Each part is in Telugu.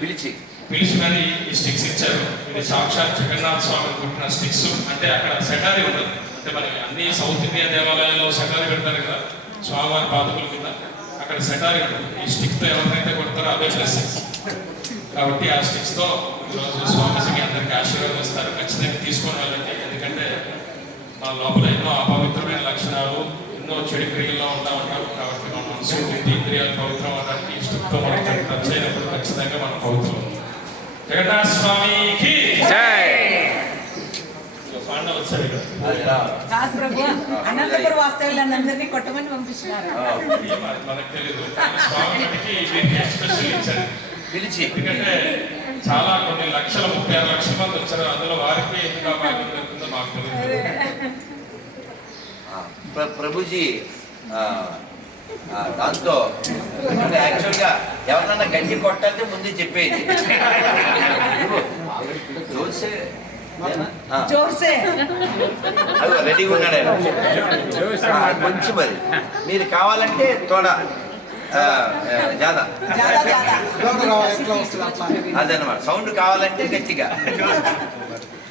పిలిచి. పిలిచి మరి ఈ స్టిక్స్ ఇచ్చారు. ఇది సాక్షాత్ జగన్నాథ స్వామి కొట్టిన స్టిక్స్ అంటే అక్కడ సెటారీ ఉండదు. అంటే మనకి అన్ని సౌత్ ఇండియా దేవాలయాల్లో సెటారీ పెడతారు కదా స్వామివారి పాదకుల కింద. అక్కడ సెటారీ ఉండదు. ఈ స్టిక్తో ఎవరినైతే కొడతారో అవే ప్లస్ కాబట్టి ఆ స్టిక్స్తో ఈరోజు స్వామిజీకి అందరికి ఆశీర్వాదం ఇస్తారు. ఖచ్చితంగా తీసుకొని వెళ్ళండి. ఎందుకంటే మన లోపల ఎన్నో అపవిత్రమైన లక్షణాలు ఎన్నో చెడు క్రియల్లో ఉంటా ఉంటాం కాబట్టి మనసు బుద్ధి, ఇంద్రియాలు పవిత్రం అవడానికి ఇష్టంతో మనం టచ్ అయినప్పుడు ఖచ్చితంగా మనం పవిత్రం జగన్నాథ స్వామికి అనంతపురం వాస్తవ్యులందరినీ కొట్టమని పంపిస్తున్నారు మనకు తెలియదు పిలిచి ఎందుకంటే చాలా కొన్ని లక్షల ముప్పై ఆరు లక్షల మంది వచ్చారు అందులో వారికి ఎందుకు భాగ్యం దొరుకుతుందో మాకు తెలియదు ప్రభుజీ దాంతో యాక్చువల్గా ఎవరన్నా గట్టి కొట్టాలంటే ముందే చెప్పేది. జోసే. రెడీగా ఉన్నాడు ఆయన. కొంచెం మరి మీరు కావాలంటే తోడ. జాదా. అదనమాట సౌండ్ కావాలంటే గట్టిగా.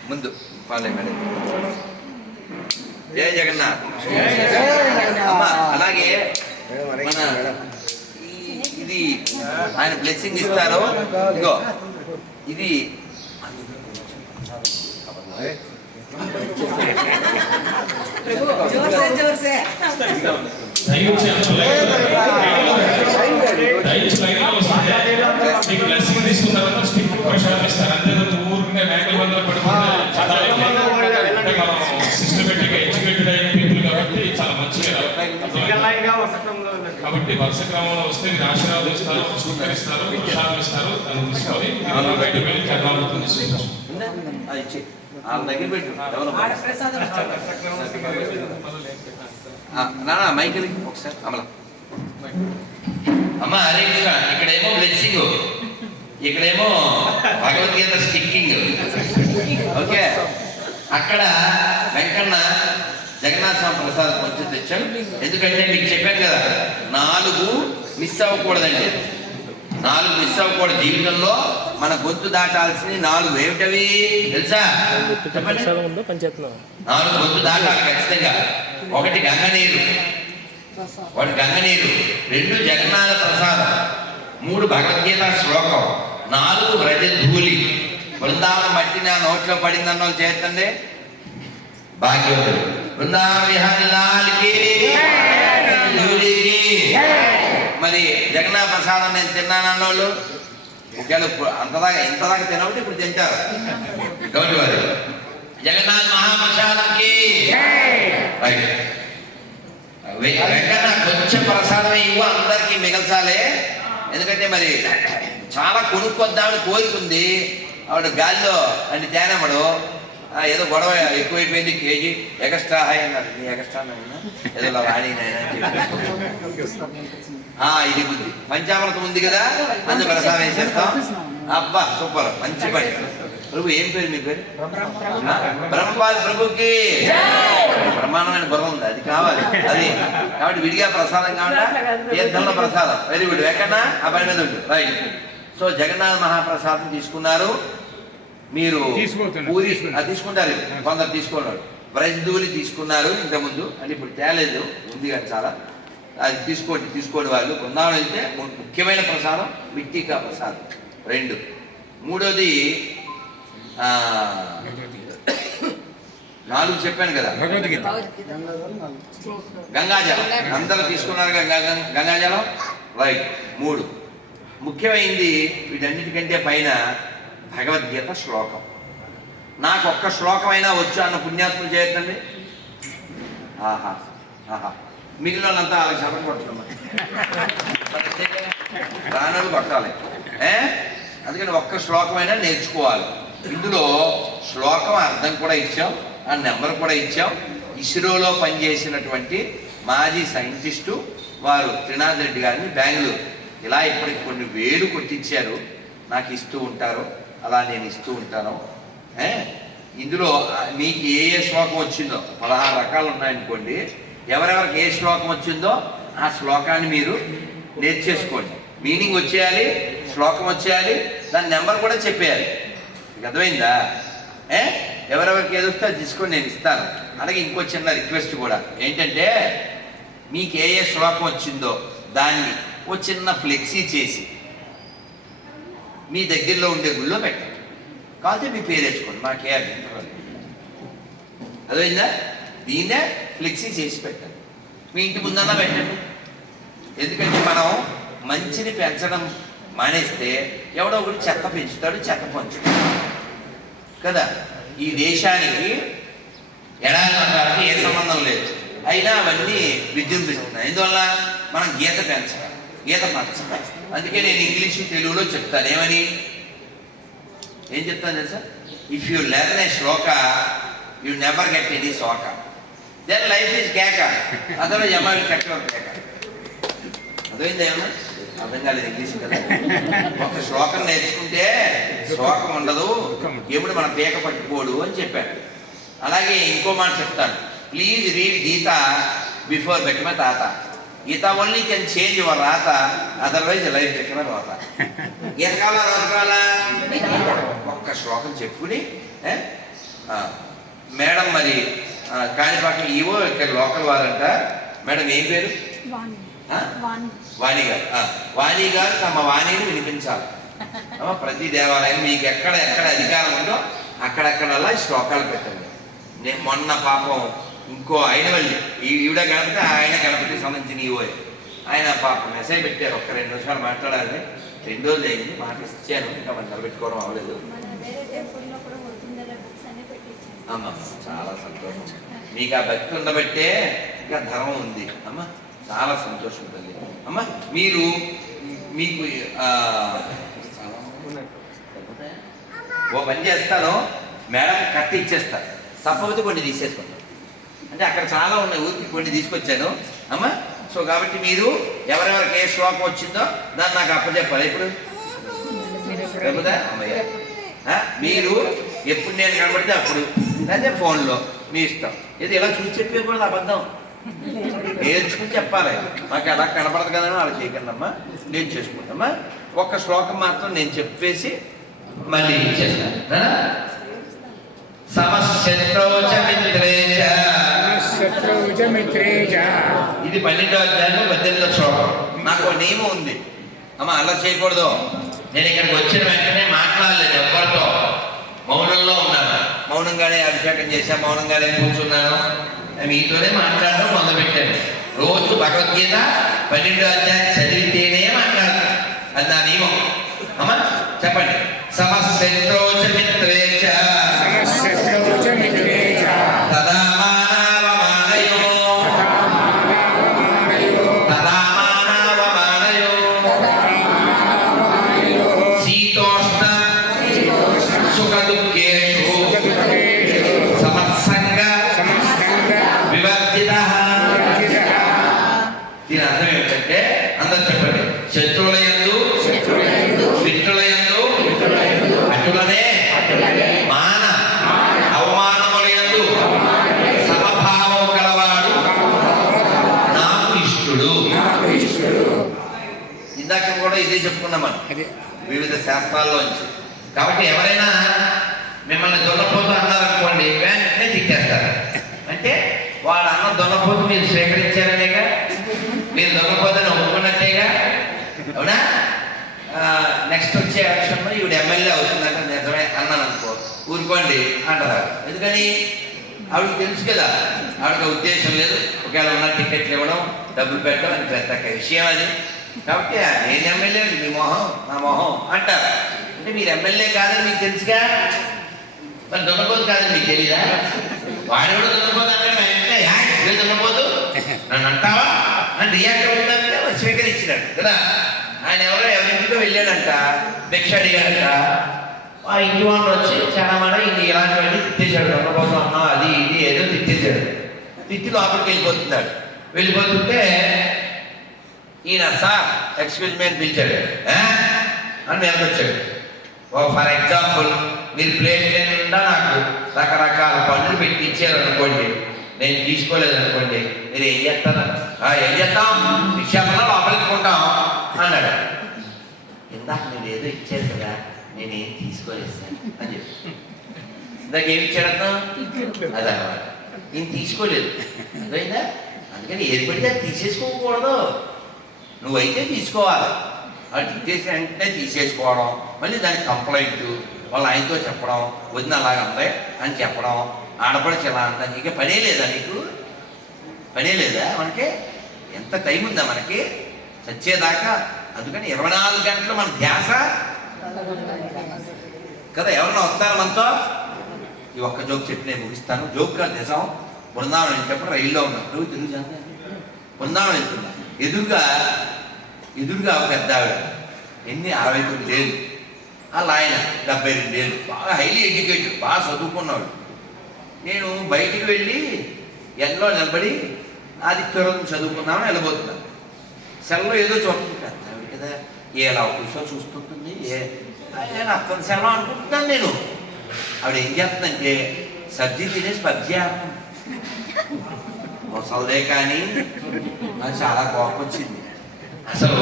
ముందు పాలే మేడం. జయ జగన్నాథ్. అమ్మా అలాగే మన ఇది ఆయన బ్లెస్సింగ్ ఇస్తారు? ఇగో ఇది జోర్సే జోర్సే దయచేసి అందరూ లైన్లో రండి. దయచేసి లైన్లో వస్తే మీకు బ్లెస్సింగ్ తీసుకున్న తర్వాత స్టిక్ ప్రసాదం ఇస్తారు అంతే తప్ప ఊరికే మేకల మందలు పడుకుంటే చదవాలి అంటే మనం సిస్టమేటిక్ ఎడ్యుకేటెడ్ అయిన పీపుల్ కాబట్టి చాలా మంచిగా అర్థమైంది. కాబట్టి వరుస క్రమంలో వస్తే మీరు ఆశీర్వాదం స్వీకరిస్తారు ప్రసాదం ఇస్తారు దాన్ని తీసుకొని బయట వెళ్ళి దగ్గర పెట్టు మైకిల్ ఒకసారి అమ్మ అరే ఇక్కడేమో బ్లెస్సింగ్ ఇక్కడేమో భగవద్గీత స్టిక్కింగ్. ఓకే. అక్కడ వెంకన్న జగన్నాథ స్వామి ప్రసాదం కొంచెం తెచ్చాం. ఎందుకంటే మీకు చెప్పాను కదా నాలుగు మిస్ అవ్వకూడదండి. నాలుగు మిస్ అవ్వకూడదు. జీవితంలో మన గొంతు దాటాల్సినవి నాలుగు. ఏమిటవి? తెలుసా? నాలుగు గొంతు దాటాలి ఖచ్చితంగా. ఒకటి గంగనీరు. ఒకటి గంగనీరు. రెండు జగన్నాథ ప్రసాదం. మూడు భగవద్గీత శ్లోకం. నాలుగు వ్రజ ధూళి బృందావన మట్టి నా నోట్లో పడిందన్న వాళ్ళు చేతండి భాగ్యవతులు బృందావన విహారి లాల్కి మరి జగన్నాథ ప్రసాదం నేను తిన్నానన్న వాళ్ళు ఒకవేళ అంతదాకా ఇంతదాకా తినబట్టి ఇప్పుడు తింటారు. డౌట్ వరీ. జగన్నాథ్ మహాప్రసాదంకి రైట్ వెంకన్న కొంచెం ప్రసాదం ఇవ్వ అందరికీ మిగల్చాలే. ఎందుకంటే మరి చాలా కొనుక్కొద్దామని కోరుకుంది. ఆవిడ గాలిలో అని తేనమ్మడు ఏదో గొడవ ఎక్కువైపోయింది కేజీ ఎగస్ట్రా హాయ్ అన్నారు. నీ ఎగస్ట్రా ఏదో వాణి ఆ, ఇది ఉంది పంచామృతం ఉంది కదా అందు ప్రసాదం వేసేస్తాం. అబ్బా సూపర్ మంచి పని. ప్రభు ఏం పేరు మీ పేరు? బ్రహ్మపాల్ ప్రభుకి. బ్రహ్మాండమైన గుర్రం ఉంది అది కావాలి. అది. కాబట్టి విడిగా ప్రసాదం కావాలా తీర్థంలో ప్రసాదం? వెరీ గుడ్ ఎక్కడ ఆ పని మీద ఉంటుంది రైట్ సో జగన్నాథ మహాప్రసాదం తీసుకున్నారు. మీరు తీసుకుంటారు. కొందరు తీసుకున్నారు బ్రజ్దూలి తీసుకున్నారు ఇంతకుముందు. అంటే ఇప్పుడు తేలేదు. ఉంది కానీ చాలా. అది తీసుకోండి తీసుకోండి వాళ్ళు. బృందావనం వెళ్తే ము- ముఖ్యమైన ప్రసాదం విట్టికా ప్రసాదం. రెండు. మూడోది నాలుగు చెప్పాను కదా. గంగాజలం. అందరూ తీసుకున్నారు గంగా గంగా- గంగాజలం. రైట్. మూడు. ముఖ్యమైనది వీటన్నిటికంటే పైన భగవద్గీత శ్లోకం. నాకు ఒక్క శ్లోకమైనా వచ్చు అన్న పుణ్యాత్ములు చేయొద్దండి? ఆహా ఆహా. మిగిలిన వాళ్ళంతా వాళ్ళకి శతం కొట్టడం రానలు కొట్టాలి. ఏ? అందుకని ఒక్క శ్లోకమైనా నేర్చుకోవాలి. ఇందులో శ్లోకం అర్థం కూడా ఇచ్చాం ఆ నెంబర్ కూడా ఇచ్చాం. ఇస్రోలో పనిచేసినటువంటి మాజీ సైంటిస్టు వారు త్రినాథ్ రెడ్డి గారిని బెంగళూరు. ఇలా ఇప్పటికి కొన్ని వేలు కొట్టించారు. నాకు ఇస్తూ ఉంటారు. అలా నేను ఇస్తూ ఉంటాను. ఇందులో మీకు ఏ ఏ శ్లోకం వచ్చిందో? పదహారు రకాలు ఉన్నాయనుకోండి. ఎవరెవరికి ఏ శ్లోకం వచ్చిందో ఆ శ్లోకాన్ని మీరు నేర్చేసుకోండి మీనింగ్ వచ్చేయాలి శ్లోకం వచ్చేయాలి దాని నెంబర్ కూడా చెప్పేయాలి. మీకు అర్థమైందా? ఏ? ఎవరెవరికి ఏది వస్తే అది తీసుకొని నేను ఇస్తాను. అలాగే ఇంకో చిన్న రిక్వెస్ట్ కూడా. ఏంటంటే మీకు ఏ ఏ శ్లోకం వచ్చిందో దాన్ని ఓ చిన్న ఫ్లెక్సీ చేసి మీ దగ్గరలో ఉండే గుళ్ళో పెట్టండి. కాకపోతే మీ పేరు వేసుకోండి మాకే అభ్యంతరం అదైందా దీన్నే ఫ్లెక్సీ చేసి పెట్టండి. మీ ఇంటి ముందన్నా పెట్టండి. ఎందుకంటే మనం మంచిని పెంచడం మానేస్తే ఎవడో ఒకటి చెత్త పెంచుతాడు చెత్త పంచుతాడు. కదా? ఈ దేశానికి ఎడారి ఏ సంబంధం లేదు. అయినా అవన్నీ విజృంభిస్తున్నాయి. ఎందువల్ల? మనం గీత పెంచాలి గీత పంచాలి అందుకే నేను ఇంగ్లీష్ తెలుగులో చెప్తాను. ఏమని? ఏం చెప్తాను తెలుసా? If you learn a shloka you never get any శోక దెన్ లైఫ్ ఈజ్ కేక. అదర్ యమ కట్ట కేక. అర్థమైంది ఏమన్నా అర్థం కాలేదు ఇంగ్లీష్ కదా. ఒక శ్లోకం నేర్చుకుంటే శ్లోకం ఉండదు. ఎప్పుడు మన పీక పట్టుకోడు అని చెప్పాడు అలాగే ఇంకో మాట చెప్తాను. Please read Gita before become తాత. Gita only can change your రాత అదర్వైజ్ లైఫ్ బెక్కమ రాత? గీత కావాలా రాత కావాలా ఒక్క శ్లోకం చెప్పుకుని మేడం మరి కాణిపాక ఈవో ఇక్కడ లోకల్ వారంట. మేడం ఏం పేరు? వాణి. గారు. ఆ, వాణి గారు తమ వాణిని వినిపించాలి. ప్రతి దేవాలయం మీకు ఎక్కడ ఎక్కడ అధికారం ఉందో అక్కడక్కడల్లా ఈ శ్లోకాలు పెట్టండి. నేను మొన్న పాపం ఇంకో ఆయన వెళ్ళి ఈవిడ గణపతి ఆయన గణపతికి సంబంధించిన ఈవో. ఆయన పాపం మెసేజ్ పెట్టారు. ఒక్క రెండు నిమిషాలు మాట్లాడాలి. రెండు రోజులు అయింది. మాట ఇచ్చాను. ఇంకా మనం నిలబెట్టుకోవడం అవ్వలేదు. అమ్మ చాలా సంతోషం. మీకు ఆ భక్తి ఉండబట్టే ఇంకా ధర్మం ఉంది. అమ్మ చాలా సంతోషం తల్లి. అమ్మ మీరు మీకు ఓ పని చేస్తాను. మేడం కట్టి ఇచ్చేస్తాను తప్పకపోతే కొన్ని తీసేసుకుంటాం అంటే అక్కడ చాలా ఉన్నాయి ఊరికి కొన్ని తీసుకొచ్చాను. అమ్మా సో కాబట్టి మీరు ఎవరెవరికి ఏ శ్లోకం వచ్చిందో దాన్ని నాకు అప్పచెప్పాలి. ఇప్పుడు మీరు ఎప్పుడు నేను కనబడితే అప్పుడు. అదే ఫోన్లో మీ ఇష్టం. ఇది ఇలా చూసి చెప్పేయకూడదు అబద్ధం. నేర్చుకుని చెప్పాలి. నాకు ఎలా కనపడదు కదా అలా చేయకండి అమ్మా. నేను చేసుకుంటామా ఒక్క శ్లోకం మాత్రం నేను చెప్పేసి మళ్ళీ ఇచ్చేస్తాను ఆ? ఇది పన్నెండో అధ్యాయం పద్దెనిమిదో శ్లోకం. నాకు నియమం ఉంది. అమ్మ అలా చేయకూడదు. నేను ఇక్కడికి వచ్చిన వెంటనే మాట్లాడలేదు ఎవరితో. మౌనంలో ఉన్నాను. మౌనంగానే అభిషేకం చేశా మౌనంగానే కూర్చున్నాను. మీతోనే మాట్లాడడం మొదలుపెట్టాను. రోజు భగవద్గీత పన్నెండో అధ్యాయం చదివితేనే మాట్లాడతాను. అది నా నియమం. అమ్మ చెప్పండి. సమస్య చెప్పుకున్నాం మనం. అదే. వివిధ శాస్త్రాల్లోంచి. కాబట్టి ఎవరైనా మిమ్మల్ని దున్నపోతు అన్నారనుకోండి వెంటనే తిట్టేస్తారు. అంటే వాడు అన్న దున్నపోతు మీరు స్వీకరించారనేగా? మీరు దున్నపోతని ఒప్పుకున్నట్టేగా? అవునా? నెక్స్ట్ వచ్చే ఎలక్షన్లో ఈవిడ ఎమ్మెల్యే అవుతుందంట నిజమే అన్నాను అనుకో ఊరుకోండి అంటారు. ఎందుకని? ఆవిడకి తెలుసు కదా. ఆవిడకి ఉద్దేశం లేదు. ఒకవేళ ఉన్న టికెట్లు ఇవ్వడం డబ్బులు పెట్టడం అని పెద్ద విషయం అది. కాబట్టి నేను ఎమ్మెల్యే మీ మొహం నా మొహం అంటారు. అంటే మీరు ఎమ్మెల్యే కాదని మీకు తెలుసుగా? మరి దొరకపోదు కాదని మీకు తెలీదా? వాడు కూడా దొంగపోతు అంటే "యా, నన్ను అంటావా? నన్ను రియాక్ట్ అవుతుందంటే స్వీకరించినాడు కదా? ఆయన ఎవరో ఎవరింటికో వెళ్ళాడంట భిక్ష అడిగాడంట ఆ ఇంటి వాళ్ళు వచ్చి చాలా మన ఇది ఇలాంటివన్నీ తిట్టేశాడు దొంగపోతు అన్నా అది ఇది ఏదో తిట్టేశాడు. తిట్టి లోపలికి వెళ్ళిపోతున్నాడు. వెళ్ళిపోతుంటే ఈయన సార్ ఎక్స్క్యూజ్ మీ అని పిలిచాడు. అని మేము వచ్చాడు ఓ ఫర్ ఎగ్జాంపుల్ మీరు ప్లేట్ నిండా నాకు? రకరకాల పనులు పెట్టి ఇచ్చారనుకోండి. నేను తీసుకోలేదు అనుకోండి మీరు ఏం చేస్తాను "ఆ, ఏం చేస్తాం? విషయంలో లోపలించుకుంటాం అన్నాడు. ఇందాక అన్నాడు ఏదో ఇచ్చారు కదా నేనేం తీసుకోలేదు సార్ అని చెప్పి. ఇందాక ఏమి ఇచ్చాడన్నా అదన్నమాట నేను తీసుకోలేదు. అర్థమైందా? అందుకని ఏది పడితే తీసేసుకోకూడదు. నువ్వైతే తీసుకోవాలి. అది ఇచ్చేసి వెంటనే తీసేసుకోవడం మళ్ళీ దానికి కంప్లైంట్ వాళ్ళ ఆయనతో చెప్పడం వదిన అలాగ ఉంది అని చెప్పడం ఆడపడిచి ఎలా అందా నీకే పనే లేదా నీకు? పనే లేదా మనకి? ఎంత టైం ఉందా మనకి? చచ్చేదాకా అందుకని ఇరవై నాలుగు గంటలు మన ధ్యాస? కదా ఎవరన్నా వస్తారు మనతో? ఈ ఒక్క జోక్ చెప్పి నేను ముగిస్తాను. జోక్ కాదు నిజం. బృందావనం వెళ్ళేటప్పుడు రైల్లో ఉన్నప్పుడు తిరుగుతాను బృందావనం వెళ్తున్నా ఎదురుగా ఎదురుగా పెద్ద ఆవిడ ఎన్ని అరవై తొమ్మిది ఏళ్ళు అలా ఆయన డెబ్బై రెండు ఏళ్ళు. బాగా హైలీ ఎడ్యుకేటెడ్ బాగా చదువుకున్నాడు నేను బయటికి వెళ్ళి ఎల్లో నిలబడి ఆదిత్యవరం చదువుకున్నామని వెళ్ళబోతున్నాను సెల్లో ఏదో చూస్తుంది. పెద్ద ఆవిడ కదా ఏ కూర్చో చూస్తుంటుంది ఏ అక్కడ సెలవు అనుకుంటున్నాను నేను. ఆవిడ ఏం చేస్తుందంటే సబ్జీ తినేసి పబ్జీ ఆడుతుంది ముసలిదే కానీ నాకు చాలా కోపం వచ్చింది అసలు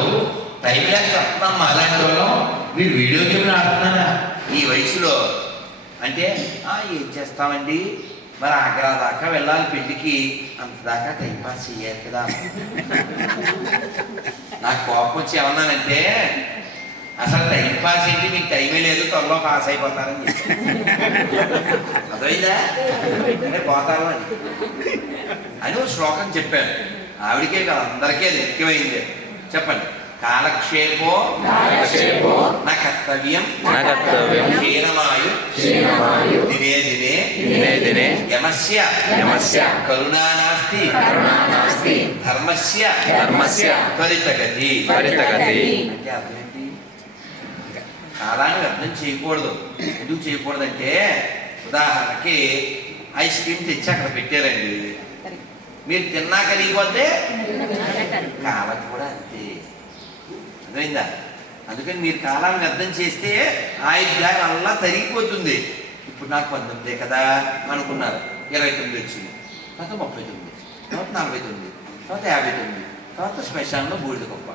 టైం లేక చెప్తున్నాం అలాంటి వాళ్ళం మీరు వీడియో గేమ్లు ఆడుతున్నారా? ఈ వయసులో అంటే "ఆ, ఏం చేస్తామండి? మరి ఆగ్రా దాకా వెళ్ళాలి పెళ్ళికి. అంత దాకా టైం పాస్ చేయాలి కదా. నాకు కోపం వచ్చి ఏమన్నానంటే అసలు టైం పాస్ ఏంటి? మీకు టైమే లేదు త్వరలో పాస్ అయిపోతారని చెప్పి. అర్థమైందా? అంటే పోతారు అని. అని ఒక శ్లోకం చెప్పాను ఆవిడకే కదా అందరికీ అది ముఖ్యమైంది. చెప్పండి. కాలక్షేపో కాలక్షేపో నా కర్తవ్యం నా కర్తవ్యం క్షీణమాయు క్షీణమాయు దినే దినే దినే దినే యమస్య యమస్య కరుణా నాస్తి కరుణా నాస్తి ధర్మస్య ధర్మస్య త్వరితగతి. త్వరితగతి. అంటే అర్థం కాలాన్ని వ్యర్థం చేయకూడదు. ఎందుకు చేయకూడదంటే ఉదాహరణకి ఐస్ క్రీమ్ తెచ్చి అక్కడ పెట్టారండి. మీరు తిన్నా కలిగిపోతే కాలం కూడా అంతే. అర్థమైందా? అందుకని మీరు కాలాన్ని వ్యర్థం చేస్తే ఆయుర్దాయం అలా తరిగిపోతుంది. ఇప్పుడు నాకు పంతొమ్మిదే కదా అనుకున్నారు. ఇరవై తొమ్మిది వచ్చింది. తర్వాత ముప్పై తొమ్మిది తర్వాత నలభై తొమ్మిది తర్వాత యాభై తొమ్మిది తర్వాత శ్మశానంలో బూడిద గొప్ప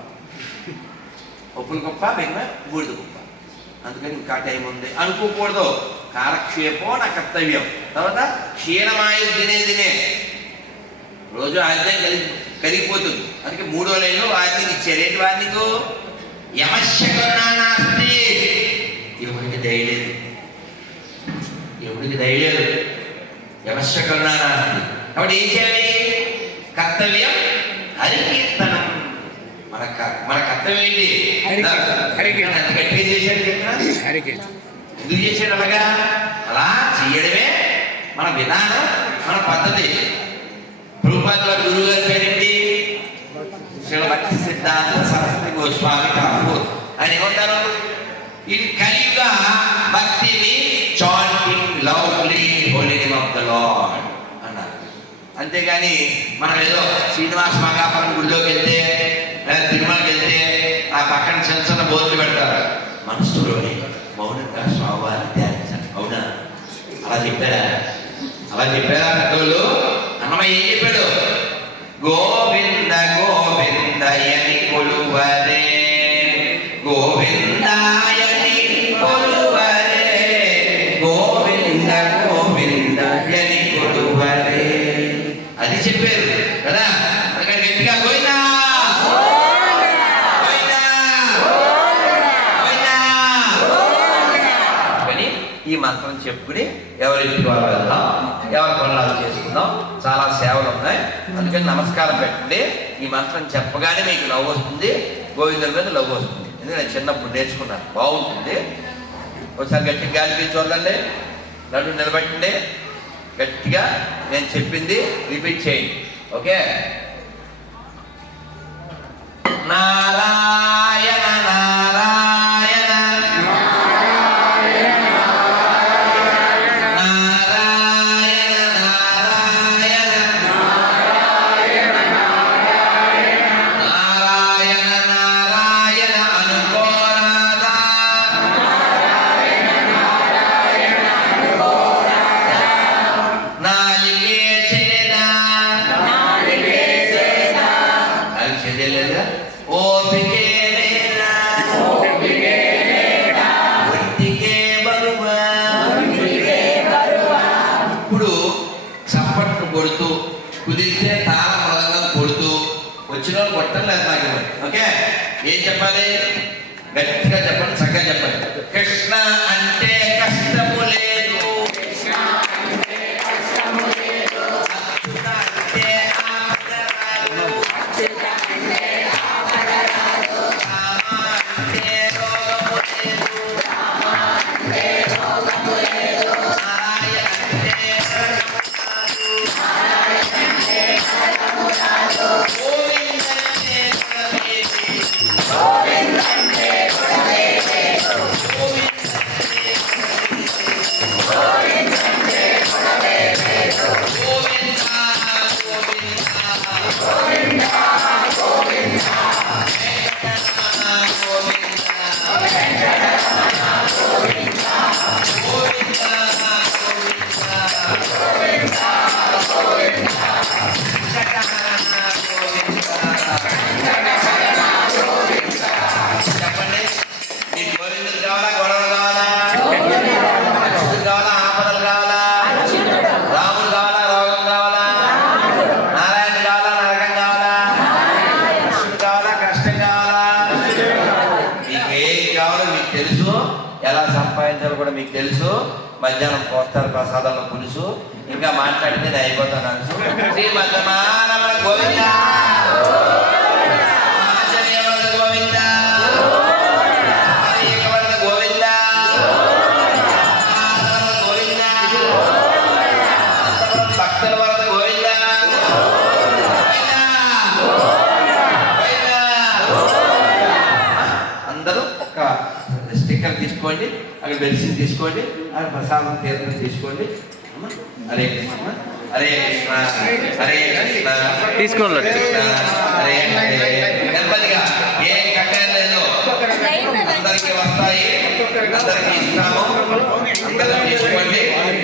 ఉప్పుల గొప్ప బెంగ బూడిద గొప్ప అందుకని ఇంకా టైం ఉంది. అనుకోకూడదు. కాలక్షేపో నా కర్తవ్యం. తర్వాత క్షీణమాయు దినే. దినే రోజు ఆయుర్దాయం కలిగి కరిగిపోతుంది అందుకే మూడో లైన్లో వార్నింగ్ ఇచ్చారు. ఏంటి వార్నింగ్ యమశకనాస్తి ఎవరికి దయలేదు ఎవరికి దయలేదు యమశకనాస్తి కాబట్టి ఏం చేయాలి? కర్తవ్యం హరికీర్తన. మన మన కర్తవ్యం ఏంటి? గట్టిగా చేశాడు ఎందుకు చేశాడు అలాగా? అలా చేయడమే మన విధానం మన పద్ధతి. ప్రభుపాద గురువు గారి పేరేంటి? శ్రీల భక్తి సిద్ధాంత సరస్వతి గోస్వామి ఠాకూర్ ఆయన ఏమంటారు? ఇది కలియుగ భక్తిని chanting lovely holy name of the అన్నారు. అంతేగాని మనం ఏదో శ్రీనివాస మగాపురం గుడిలోకి వెళ్తే తిరుమలకి వెళ్తే ఆ పక్కన చిన్న చిన్న బోర్లు పెడతారు. మనసులోని మౌనంగా స్వామివారిని ధ్యానించండి అవునా? అలా చెప్పారా? అలా చెప్పారా పెద్దోళ్ళు? అన్నమయ్య ఏం చెప్పాడు? గోవింద గోవిందయని కొలువరే. గోవింద ఈ మంత్రం చెప్పుకుని ఎవరికి వాళ్ళు వెళ్దాం ఎవరి పనులు చేసుకుందాం. చాలా సేవలు ఉన్నాయి. అందుకని నమస్కారం పెట్టండి ఈ మంత్రం చెప్పగానే మీకు లవ్ వస్తుంది. గోవిందుల మీద లవ్ వస్తుంది. ఎందుకంటే నేను చిన్నప్పుడు నేర్చుకున్నాను. బాగుంటుంది. ఒకసారి గట్టిగా గాలి చూడండి. నన్ను నిలబెట్టండి. గట్టిగా నేను చెప్పింది రిపీట్ చేయండి. ఓకే? నారాయణ ఏం గోవింద! అంతపురం భక్తుల వరద గోవింద! అందరూ ఒక స్టిక్కర్ తీసుకోండి అక్కడ మెడిసిన్ తీసుకోండి అక్కడ ప్రసాదం తీర్థం తీసుకోండి. హరే కృష్ణ హరే కృష్ణ హరే కృష్ణ తీసుకోండి. హరే నెమ్మదిగా ఏ అందరికి వస్తాయి అందరికి ఇస్తాము. అందరూ తీసుకోండి.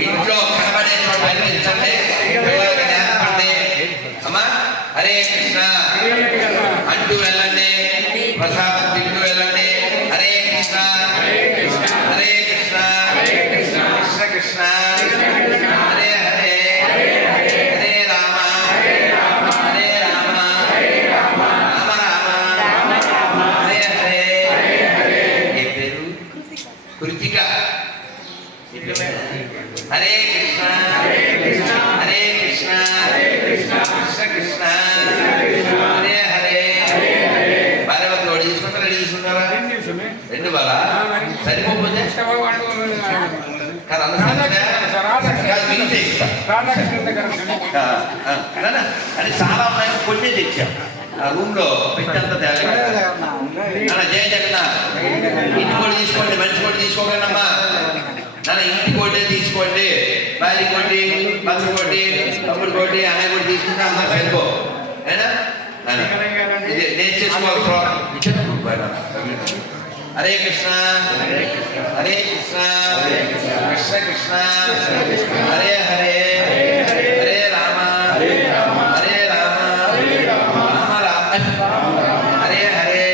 ఇంట్లో కనబడే చోట అందించండి పిల్లలకి నేర్పండి. అమ్మా హరే కృష్ణ అంటూ వెళ్ళండి. ప్రసాదం తింటూ వెళ్ళండి. అది చాలా ఉన్నాయి కొన్ని తెచ్చాం. ఆ రూమ్లో పెట్టంత తేడా జయ జగన్న ఇంటి కోటి తీసుకోండి మనిషి కోటి తీసుకోకండి అమ్మా. నాన్న ఇంటి కోటి తీసుకోండి. భార్య కోటి భర్త కోటి తమ్ముడు కోటి అన్నయ్య కోటి తీసుకుంటే అందరూ సరిపో. నేను చేసుకోవాలి హరే కృష్ణ. హరే కృష్ణ. కృష్ణ కృష్ణ. హరే హరే రామ హరే రామ రామ రామ హరే హరే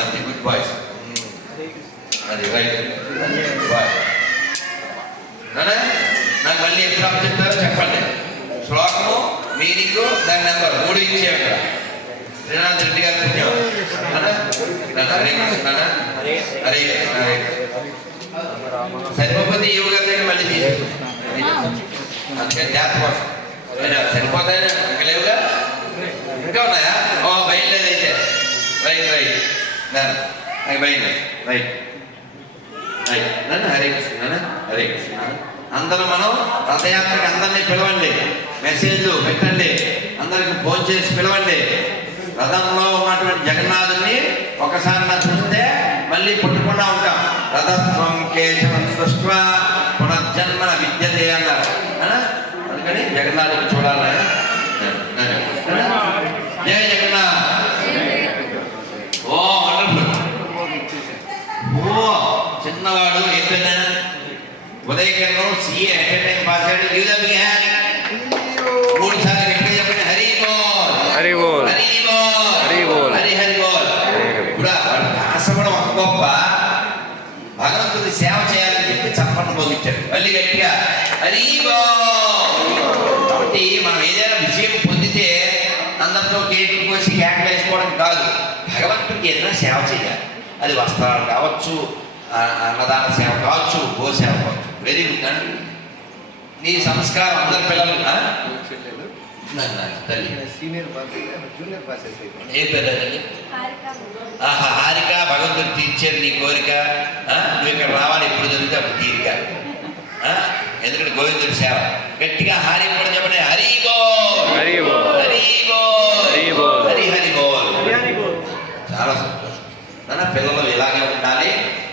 అది గుడ్ బాయ్స్ అది రైట్ బాయ్ నాకు మళ్ళీ ఎప్పుడు చెప్తారో చెప్పండి శ్లోకము మీనింగ్ దాని నెంబర్ మూడు ఇచ్చే అక్కడ శ్రీనాథ్ రెడ్డి గారి పుణ్యం హరే కృష్ణ. హరే కృష్ణ హరే సరిపోతే ఈ గారి మళ్ళీ తీసుకుంటాం ఏనా, సరిపోతాయని ఇంకా లేవుగా? ఇంకా ఉన్నాయా? ఓ బయట లేదైతే రైట్ రైట్. నాన్న నాకు బయట రైట్. రైట్. నాన్న హరే కృష్ణ నాన్న హరే కృష్ణ. అందరూ మనం రథయాత్రకి అందరినీ పిలవండి. మెసేజ్లు పెట్టండి. అందరికి ఫోన్ చేసి పిలవండి. రథంలో ఉన్నటువంటి జగన్నాథుని ఒకసారి నా చూస్తే మళ్ళీ పుట్టకుండా ఉంటాం. రథత్వం కేశవం దృష్ట్వా పునర్జన్మ విద్యతే అన్నారు. అందుకని జగన్నాథుని చూడాలని పాస్ గివ్ హ్యాండ్ హరి భగవంతుడి సేవ పొందించాడు గట్టిగా మనం ఏదైనా విజయం పొందితే భగవంతుడికి ఏదైనా సేవ చేయాలి. అది వస్త్రాలు కావచ్చు అన్నదాన సేవ కావచ్చు వెరీ గుడ్. అండి నీ సంస్కారం అందరి పిల్లలు ఏ ఆహా హారిక భగవంతుడు తీర్చారు నీ కోరిక? నువ్వు ఇక్కడ రావాలి ఎప్పుడు జరిగితే అప్పుడు తీరిక? ఎందుకంటే గోవిందుడి సేవ. గట్టిగా హారి కూడా చెప్పండి హరి బోల్ హరి బోల్. హరి బోల్ హరి బోల్. హరి హరి బోల్ చాలా సంతోషం. పిల్లలు ఇలాగే ఉండాలి.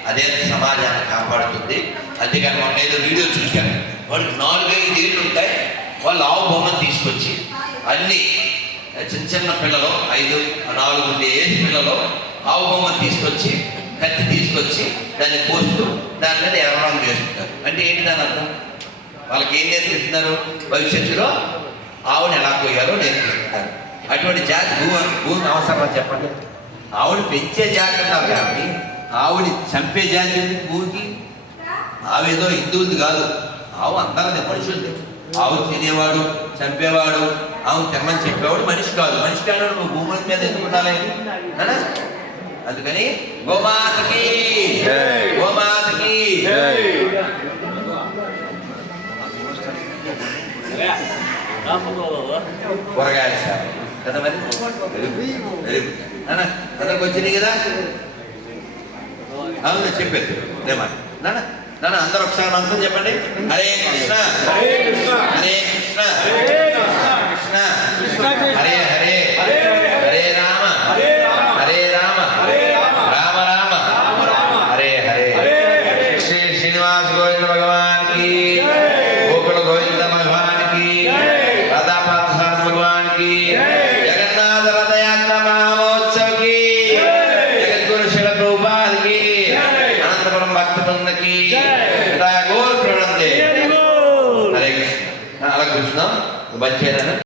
అదే సమాజాన్ని కాపాడుతుంది. అంతేకాని మొన్న ఏదో వీడియో చూశాను. వాడికి నాలుగైదు ఏళ్ళు ఉంటాయి వాళ్ళు ఆవు బొమ్మను తీసుకొచ్చి అన్ని చిన్న చిన్న పిల్లలు ఐదు నాలుగు ఉండే ఏజ్ పిల్లలు ఆవు బొమ్మను తీసుకొచ్చి కత్తి తీసుకొచ్చి దాన్ని పోస్తూ దాని మీద ఎర్రడం చేస్తుంటారు అంటే ఏంటి దాని అర్థం? వాళ్ళకి ఏం నేర్పిస్తున్నారు? భవిష్యత్తులో ఆవుని ఎలా పోయారో నేర్పిస్తున్నారు. అటువంటి జాతి భూమి భూమి అవసరమా చెప్పండి? ఆవుని పెంచే జాతి ఉన్నారు కాబట్టి ఆవుని చంపే జాతి భూమికి. ఆవు ఏదో హిందువులది కాదు. ఆవు అందరిది మనుషులది. ఆవు తినేవాడు చంపేవాడు ఆవు తినమని చెప్పేవాడు మనిషి కాదు. మనిషి కాదు నువ్వు భూమి మీద ఎందుకు ఉండాలి? అందుకని గోమాతకి. గోమాతకి. కూరగాయల సార్. కదా మరి? అందరికి వచ్చినాయి కదా? అవును చెప్పేది. లేమా నాన్న నాన్న అందరూ ఒకసారి మంత్రం చెప్పండి. హరే కృష్ణ. హరే కృష్ణ. హరే కృష్ణ. కృష్ణ. హరే హరే హరే